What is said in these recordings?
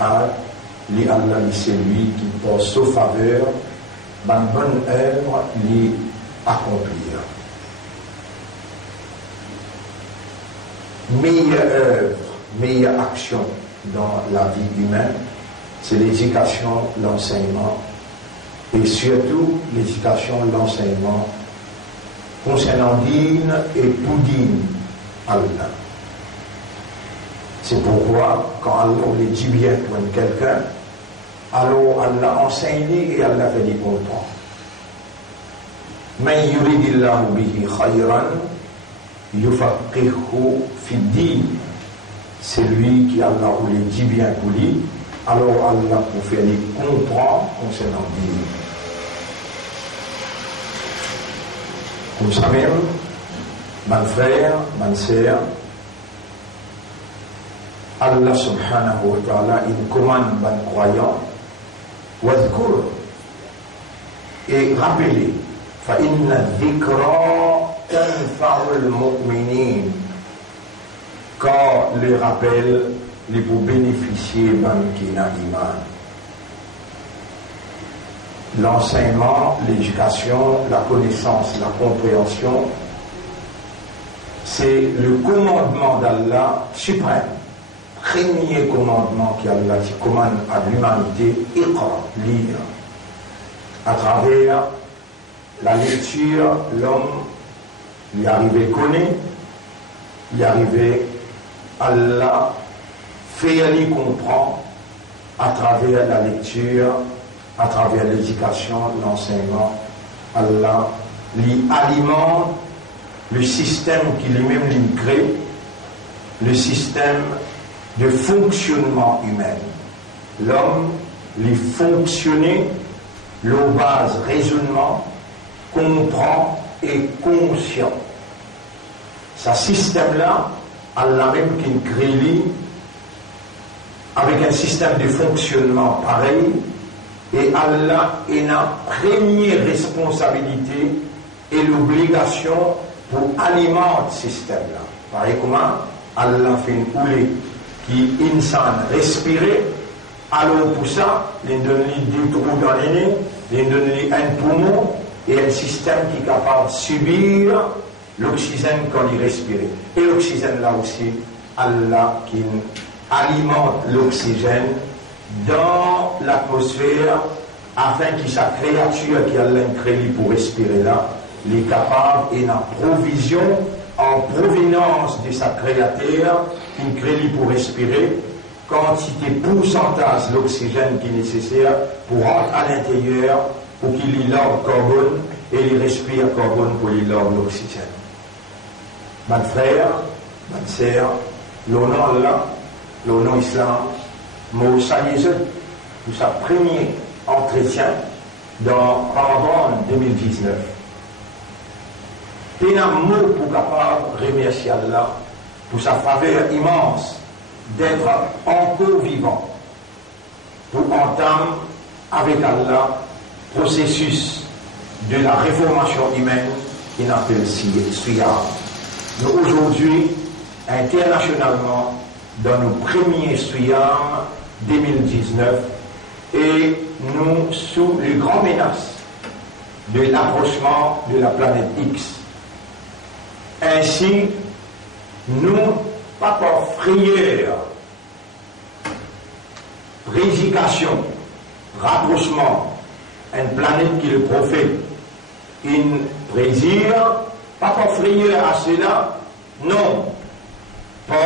hal, li Allah li c'est lui qui porte sa faveur, ban bonne œuvre li accomplir. Meilleure œuvre, meilleure action dans la vie humaine, c'est l'éducation, l'enseignement, et surtout l'éducation, l'enseignement concernant dîne et pour dîne Allah. C'est pourquoi, quand Allah les dit bien pour quelqu'un, alors Allah enseigne et Allah fait des comprendre. Man yuridillahu bihi khayran yufaqihu fi din. C'est lui qui Allah les dit bien pour lui, alors Allah pour faire les comprendre concernant din. Comme ça même, mon frère, ma sœur, Allah subhanahu wa ta'ala, il commande aux croyants, wadhkur, et rappelez, fa inna dhikra tanfa'ul mu'minin, quand le rappel, les pour bénéficier d'un iman. L'enseignement, l'éducation, la connaissance, la compréhension, c'est le commandement d'Allah suprême. Premier commandement qu'Allah commande à l'humanité, Iqra, lire. À travers la lecture, l'homme y arrivé connaît, y arrivé Allah fait lui comprendre à travers la lecture, à travers l'éducation, l'enseignement. Allah lui alimente le système qui lui-même lui crée, le système de fonctionnement humain. L'homme lui fonctionner, le base raisonnement, comprend et conscient. Ce système-là, Allah même qui crée lui, avec un système de fonctionnement pareil, et Allah est la première responsabilité et l'obligation pour alimenter ce système-là. Pareil comment Allah fait une houlée qui insan respirer, alors pour ça, il donne des trous dans les nez, il donne un poumon et un système qui est capable de subir l'oxygène quand il respire. Et l'oxygène là aussi, Allah qui alimente l'oxygène dans l'atmosphère afin que sa créature qui a créé pour respirer là, il est capable et la provision en provenance de sa créature qui crée pour respirer, quantité pourcentage l'oxygène qui est nécessaire pour rentrer à l'intérieur pour qu'il y l'orbe carbone et il respire carbone pour y l'orbe l'oxygène. Mon frère, ma sœur, le nom Allah, le nom Islam, me salue pour sa premier entretien dans Ramadan 2019. C'est un mot pour capable de remercier Allah pour sa faveur immense d'être encore vivant pour entamer avec Allah processus de la réformation humaine qu'il appelle Siyam. Nous aujourd'hui, internationalement, dans nos premiers Siyam 2019, et nous sous les grandes menaces de l'approchement de la planète X. Ainsi, nous, pas par frayeur, prédication, rapprochement, une planète qui le prophète, une présire, pas par frayeur à cela, non, par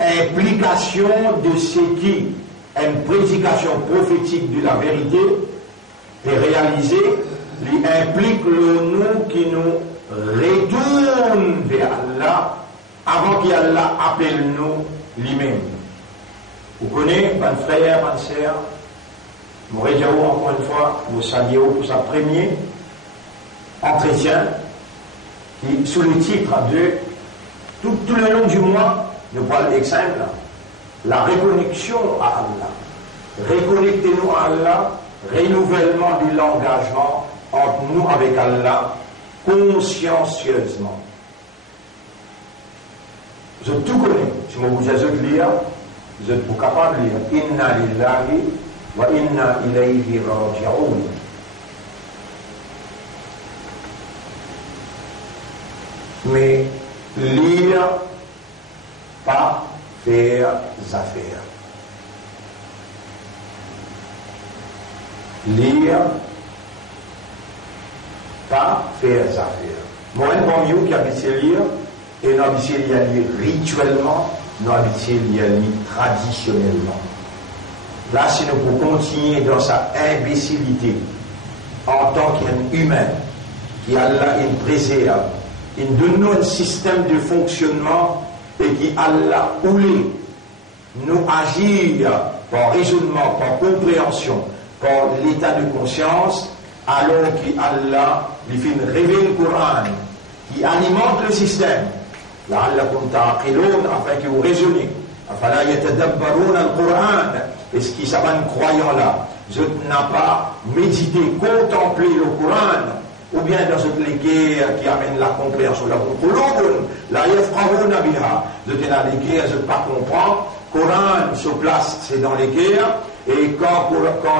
implication de ce qui une prédication prophétique de la vérité est réalisée, il implique le nous qui nous retourne vers Allah avant qu'Allah appelle nous lui-même. Vous connaissez, mon frère, ma sœur, nous réjouissons encore une fois, nous saluons pour sa premier entretien qui, sous le titre de tout le long du mois, nous parlons exemple, la reconnexion à Allah. Reconnectez-nous à Allah, renouvellement de l'engagement entre nous avec Allah, consciencieusement. Je tout connais, si je vous ai lire, vous êtes pas capable de lire Inna lillahi wa inna ilayhi raji'un. Mais lire, pas faire affaires. Lire, pas faire affaires. Moi, un bon mieux qui habite lire, et nous habitons à lire rituellement, nous habitons à lire traditionnellement. Là, si nous pouvons continuer dans sa imbécilité, en tant qu'humain, qui Allah il préserve, il donne nous un système de fonctionnement et qui Allah voulait nous agir par raisonnement, par compréhension, par l'état de conscience, alors qu'Allah lui fait révéler le Coran, qui alimente le système. لعلكم تعقلون, afin que vous raisonnez. أفلا يتدبرون القرآن, est-ce qu'ils savent un croyant là? Je n'ai pas médité, contemplé le Coran, ou bien dans cette guerre qui amène la compréhension. La yafqahuna biha, je n'ai pas les guerres, je ne pas comprendre. Coran se place, c'est dans les guerres, et quand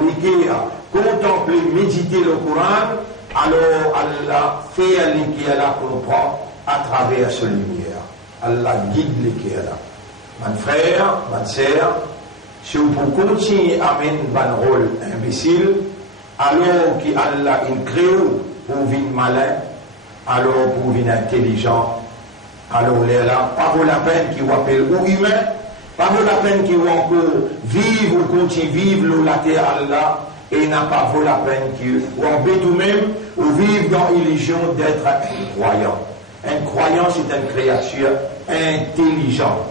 les guerres contempler, méditer le Coran, alors Allah fait les guerres là comprend à travers ce lumière. Allah guide les guerres là. Mon frère, ma sœur, si vous pouvez continuer à mener un rôle imbécile, alors qu'Allah il crée pour vivre malin, alors pour vivre intelligent, alors là, pas vaut la peine qu'il vous appelle ou humain, pas vaut la peine qu'il vous encore vivre ou continuer vivre la terre Allah, et n'a pas vaut la peine qu'il vous embête ou même, ou vivre dans l'illusion d'être un croyant. Un croyant, c'est une créature intelligente.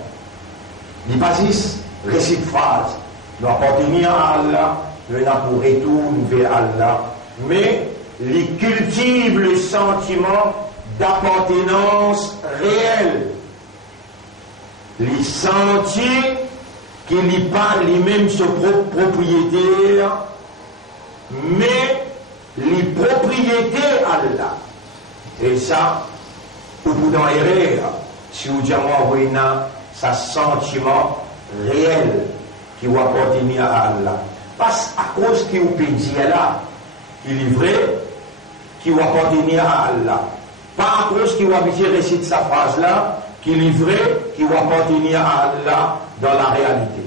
L'Ibasis récite phrase, nous appartenons à Allah, nous n'avons pour retour vers Allah, mais il cultive le sentiment d'appartenance réelle. Il sentit qu'il n'est pas lui-même son propriétaire, mais les propriétés Allah. Et ça, au bout d'un erreur, si vous dites moi, ça sentiment réel qui va appartenir à Allah. Parce à cause qu'il vous peut dire là, il est vrai, qui va appartenir à Allah. Pas à cause qu'il va réciter sa phrase là, qu'il est vrai, qui va appartenir à Allah dans la réalité.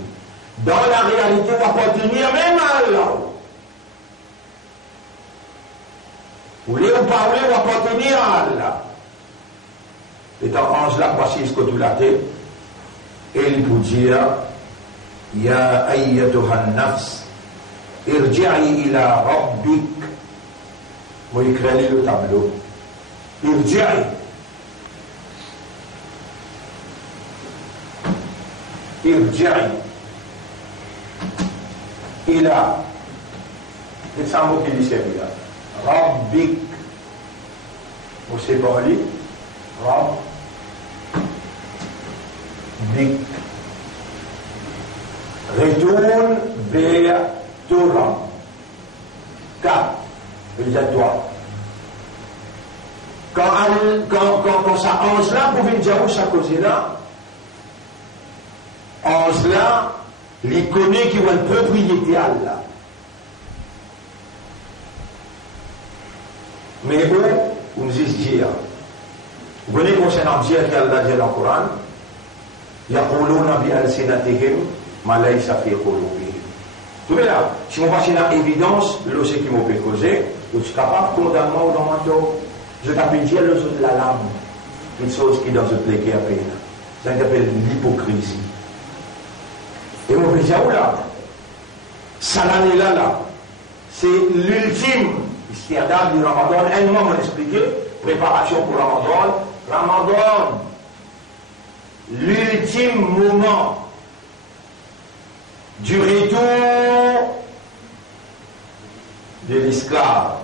Dans la réalité, il va appartenir même à Allah. Vous voulez vous parler, il va appartenir à Allah. Et dans ange là, voici ce que tu l'as dit. Et il peut dire, Ya ayyatuha nafs, irji'i ila rabbik. Vous écrivez le tableau. Irji'i. Irji'i. Ila. C'est un mot qui dit celui-là. Rabbik. Vous savez pas lire? Rabbik. Retourne vers Torah. 4. Toi. Quand ça ange là, vous pouvez dire où ça cause là. Ange là, il connaît qu'il y a une propriété à Allah. Mais où vous nous dites, vous connaissez concernant Dieu qui Allah dit dans le Coran, yaquluna bi alsinatihim ma laysa fi qulubihim. Tout là, si on passe dans l'évidence, le ce qui m'a fait causer, je suis capable de condamner dans mon dos. Je t'appelle Dieu le de la lame, une chose qui dans ce plaqué à peine. Ça s'appelle l'hypocrisie. Et mon plaisir là, ça l'année là, c'est l'ultime istiadat du Ramadan. Un mois m'a expliqué, préparation pour Ramadan. Ramadan, l'ultime moment du retour de l'esclave,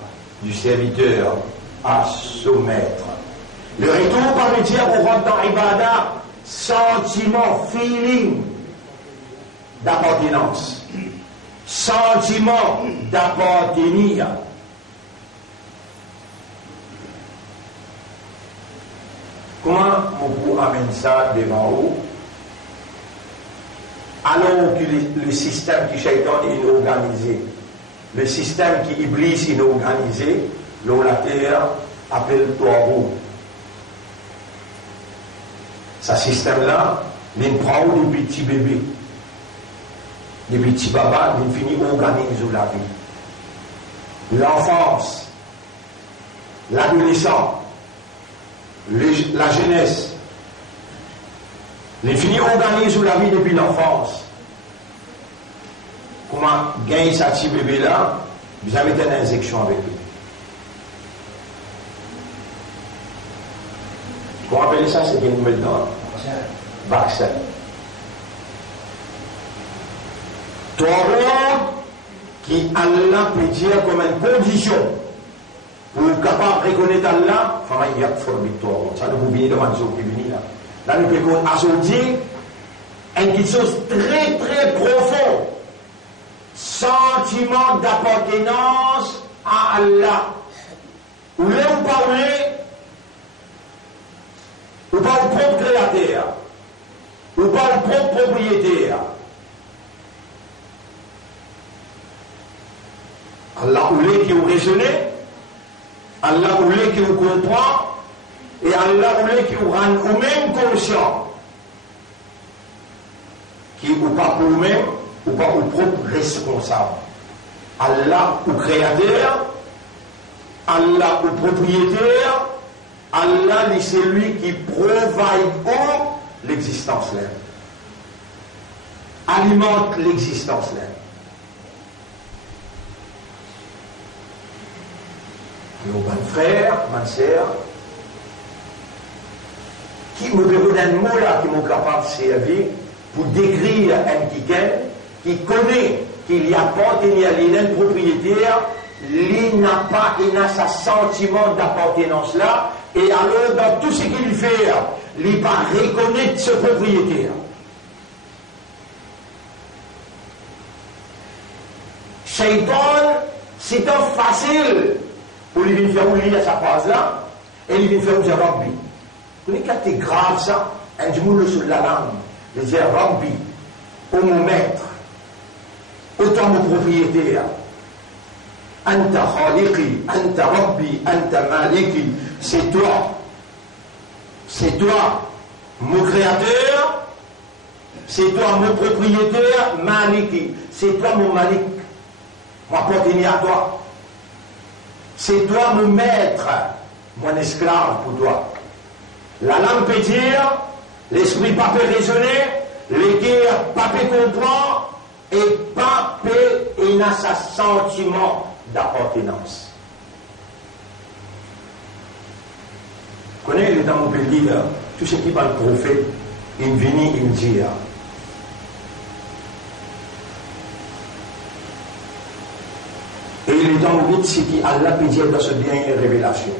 du serviteur à son maître. Le retour par le dire on rentre dans l'Ibada, sentiment, feeling d'appartenance, sentiment d'appartenir. Comment on peut amener ça devant vous? Alors que le système qui Shaitan est organisé, le système qui Iblis est organisé, la terre appelle Tawhid. Ce système-là, il prend des petits bébés, des petits babas, il finit organiser la vie. L'enfance, l'adolescent, la jeunesse, il finit organiser la vie depuis l'enfance. Comment gagner ce petit bébé-là, vous avez une injection avec lui. Comment appeler ça? C'est une nouvelle donne. Vaccin. Toi, qui Allah peut dire comme une condition pour être capable de reconnaître Allah, il y a victoire. Ça nous vous venez de demander ce qui est venu là. Là, nous pouvons ajouter une chose très très profonde. Sentiment d'appartenance à Allah. Ou là vous parlez, ou pas au propre créateur, ou pas au propre propriétaire. Allah voulait qu'il vous raisonne, Allah voulait qu'il vous comprend, et Allah voulait qu'il vous rende vous-même conscient. Qui ou pas pour vous-même, ou pas au propre responsable. Allah au créateur, Allah au propriétaire, Allah c'est lui qui provide l'existence là. Alimente l'existence là. Mon frère, ma sœur, qui me demande un mot là qui m'ont capable de servir pour décrire un quelqu'un qui connaît qu'il y a pas de propriétaire, il n'a pas, il a ce sentiment d'appartenance là, et alors dans tout ce qu'il fait, il va reconnaître ce propriétaire. Shaitan, c'est un facile pour lui faire oublier à sa phrase là, et il lui fait oublier Rabbi. Vous voyez que c'est grave ça, un djimoul sur la langue, il dit Rabbi, au mon maître, autant mon propriétaire. Anta khaliqi, anta rabbi, anta maliki, c'est toi. C'est toi, mon créateur, c'est toi, mon propriétaire, maliki, c'est toi, mon malik, m'appartenir à toi. C'est toi, mon maître, mon esclave pour toi. La langue peut dire, l'esprit pas peut raisonner, les cœurs pas peut comprendre, et pas peut, il a sa sentiment d'appartenance. Vous connaissez le temps où on peut dire, tout ce qui parle prophète, il vient, il dit. Et le temps où on dit, c'est qu'Allah peut dire dans ce bien révélation.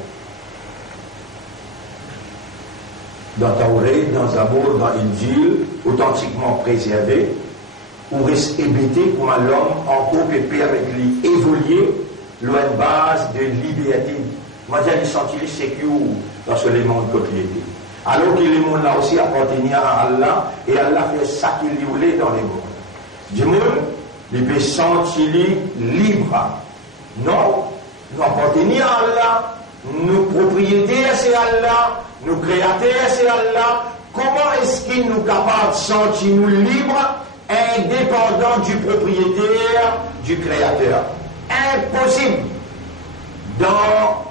Dans Taouret, dans Zabour, dans Injil, authentiquement préservé, ou reste hébété comme l'homme encore peut permettre lui évoluer loin de base de liberté. Moi, j'ai senti sécure dans ce monde de propriété. Alors que le monde là aussi appartenait à Allah, et Allah fait ça qu'il voulait dans les mondes. Du monde, il peut sentir libre. Non, nous appartenons à Allah, nos propriétaires c'est Allah, nos créateurs c'est Allah. Comment est-ce qu'il nous capable de sentir nous libres, indépendants du propriétaire, du créateur? Impossible. Dans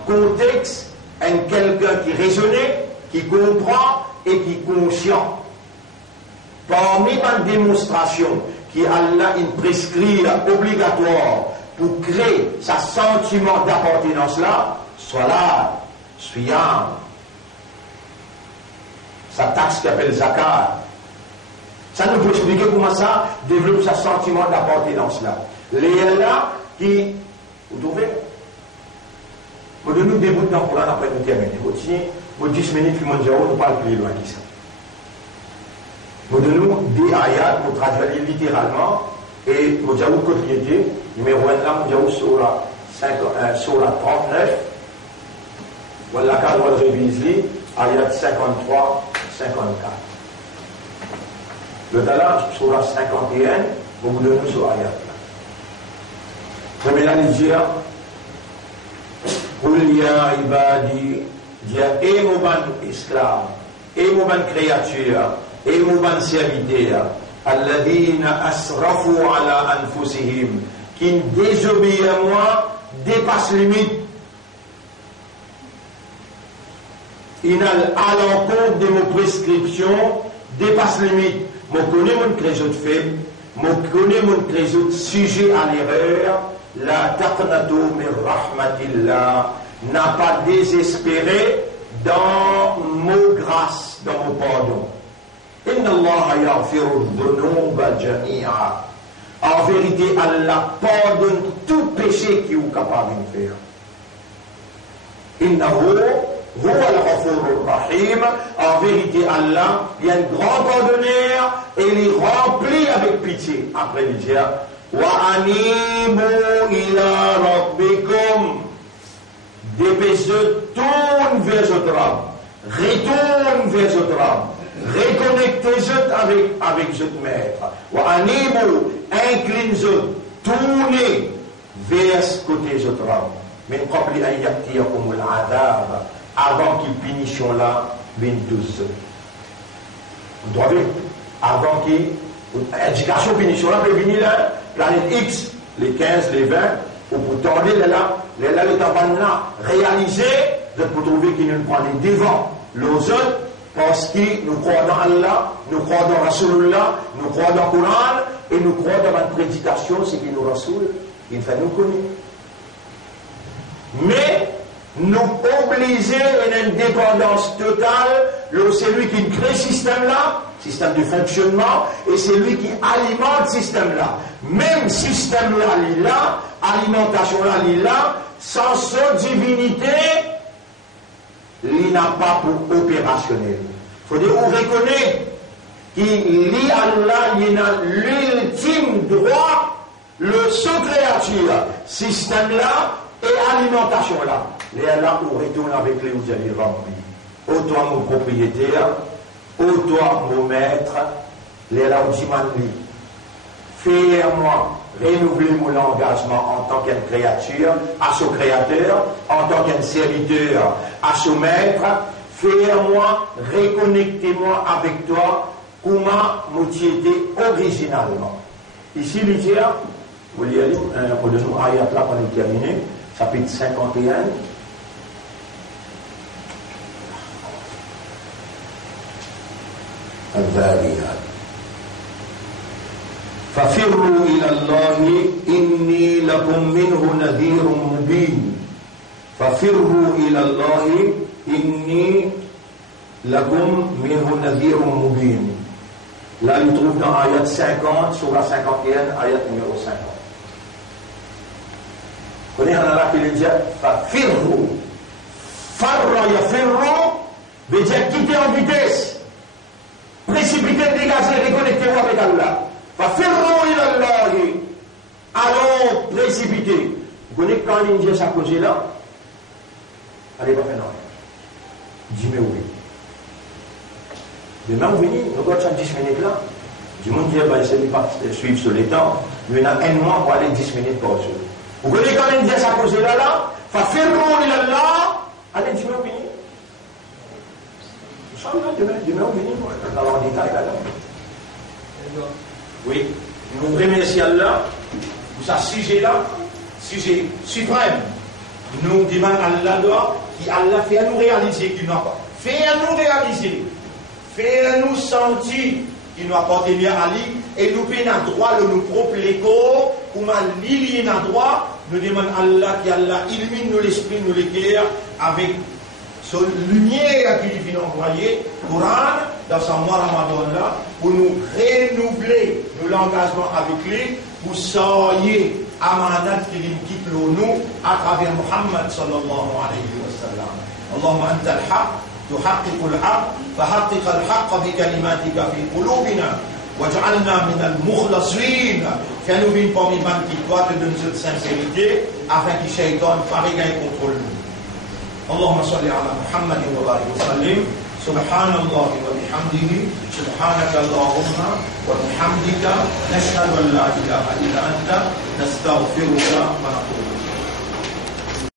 le contexte, quelqu'un qui raisonne, qui comprend et qui est conscient. Parmi ma démonstration qui Allah prescrit obligatoire pour créer ce sentiment d'appartenance là, soit là, suyam, sa taxe qui appelle zakat. Ça nous peut expliquer comment ça développe ce sentiment d'appartenance là. Les là qui, vous trouvez, vous donnez des bouts de temps pour là, après nous terminer. Vous 10 minutes, puis nous parle plus loin que ça. Nous donnons des ayats, nous traduisons littéralement, et nous avons quotidien, numéro 1 là, nous avons sur la 39, voilà, quand on révise, ayat 53, 54. Le Dalal, surah 51, vous vous donnez sur ayat. Premier il dit, Qul ya ibadi, dit, et mon ban esclave, et mon ban créature, et mon ban serviteur, alladhina asrafu ala anfusihim, qui désobéit à moi, dépasse limite. Il a à l'encontre de mes prescriptions, dépasse limite. Je connais mon création de faible, je connais mon création de sujet à l'erreur. La taqnatu min rahmatillah, n'a pas désespéré dans mon grâce, dans mon pardon. Inna Allah yaghfiru dhunuba jami'a. En vérité, Allah pardonne tout péché qui est capable de faire. Innahu huwa al-ghafurur rahim. En vérité, Allah, il y a un grand pardonneur et il est rempli avec pitié. Après, il dit wa anibu ila rabbikum. Dépêchez, tourne vers votre âme. Retourne vers votre âme. Reconnectez-vous avec votre maître. Wa anibu, incline-vous, tournez vers ce côté de votre âme. Min qabli an ya'tiyakum al-'adhab, avant qu'il punition là, min douze. Vous trouvez? Avant qu'il indication punition là, peut venir là, planète X, les 15, les 20, ou pour tendre là, le taban là, réaliser, vous pour trouver qu'il nous prend les devants, les autres, parce que nous croyons dans Allah, nous croyons dans Rasulullah, nous croyons dans le Coran, et nous croyons dans la prédication, c'est qu'il nous Rasoul, il fait nous connaître. Mais nous obliger à une indépendance totale, c'est lui qui crée ce système-là, système de fonctionnement, et c'est lui qui alimente ce système-là. Même système-là, il est là, alimentation-là, il est là, sans cette divinité, il n'a pas pour opérationnel. Il faut dire, on reconnaît qu'il lit Allah, il a l'ultime droit, le sous-créature, système-là, et alimentation-là. Et là, on retourne avec les ouvriers remplis. Ô toi, mon propriétaire, ô toi, mon maître, les là, on dit, fais-moi renouveler mon engagement en tant qu'un créature à son créateur, en tant qu'un serviteur à son maître. Fais-moi, reconnectez-moi avec toi, comment tu étais originalement. Ici, l'idéal, vous voulez aller, pour le jour, ayat là, on est terminé, chapitre 51. الذاريات ففروا إلى الله إني لكم منه نذير مبين ففروا إلى الله إني لكم منه نذير مبين. Là, il trouve dans ayat 50, surah 51, ayat numéro 50. Vous connaissez en arabe, il dit ففروا. Farra yafirru veut dire quitter en vitesse. Précipiter, dégager, reconnecter-vous avec Allah. Fafirru ila Allah. Allons précipiter. Vous connaissez quand il dit ça cause là? Allez, pas faire non. Dis-moi oui. Demain, vous venez, nous avons 10 minutes là. Du monde qui va essayer de suivre sur les temps, mais il y a un mois pour aller 10 minutes par jour. Vous connaissez quand il dit ça cause là? Fafirru ila Allah. Allez, dis-moi oui. Demain, on finit, on va en détail là. Oui, nous remercions Allah pour ce sujet-là, sujet suprême. Nous demandons à Allah qui Allah fait à nous réaliser qu'il n'a pas. Fait à nous réaliser, fait à nous sentir qu'il n'a pas bien à lui et nous payons droit de nous propres l'écho, comment l'il y a droit. Nous demandons à Allah qui Allah illumine nous l'esprit, nous l'éclaire avec cette lumière qu'il vient envoyer, Coran, dans son mois Ramadan là, pour nous renouveler l'engagement avec lui, pour soigner amanat qu'il quitte nous à travers Muhammad sallallahu alayhi wa sallam. Allahumma anta al-haq, tuhaqqiq al-haq, fahaqqiq al-haq bikalimatika fi qulubina, waj'alna min al-mukhlasin. Fais-nous vivre parmi les gens qui doivent te donner cette sincérité, afin que Shaitan fasse gagner contrôle. اللهم صل على محمد وبارك وسلم سبحان الله وبحمده سبحانك اللهم وبحمدك نشهد أن لا إله إلا أنت نستغفرك ونتوب